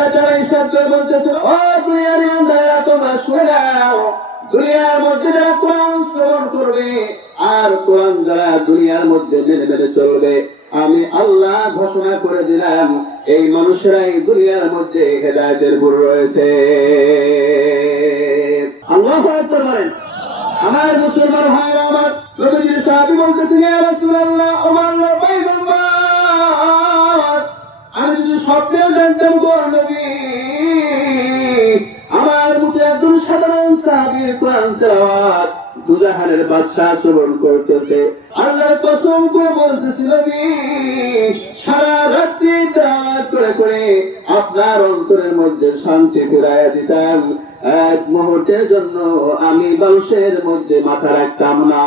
আল্লাহ তাআলা ইরশাদ করে বলতেছেন, ও দুনিয়ার ইমানদাররা তোমরা শুনে নাও, দুনিয়ার মধ্যে যারা কোরআন শ্রবণ করবে আর কোরআন যারা দুনিয়ার মধ্যে মেনে মেনে চলবে, আমি আল্লাহ ঘোষণা করে দিলাম এই মানুষেরাই দুনিয়ার মধ্যে হেদায়েতের উপর রয়েছে। আল্লাহু আকবার বলেন। আমার মুসলমান ভাইরা আমার, নবীজি সাহাবী বলতেছেন, ইয়া রাসূলুল্লাহ, আমার পয়গম্বর, আমি যদি শব্দেও জানতাম গো নবী, আমার মুখে একজন সাধারণ সাহাবীর কোরআন তেলাওয়াত দুজাহানের বাদশাহ শ্রবণ করতেছে, আল্লাহর কসম করে বলতেছি নবী, সারা রাত্রি তেলাওয়াত করে করে আপনার অন্তরের মধ্যে শান্তি ফিরাইয়া দিতাম, এক মুহূর্তের জন্য আমি মানুষের মধ্যে মাথা রাখতাম না।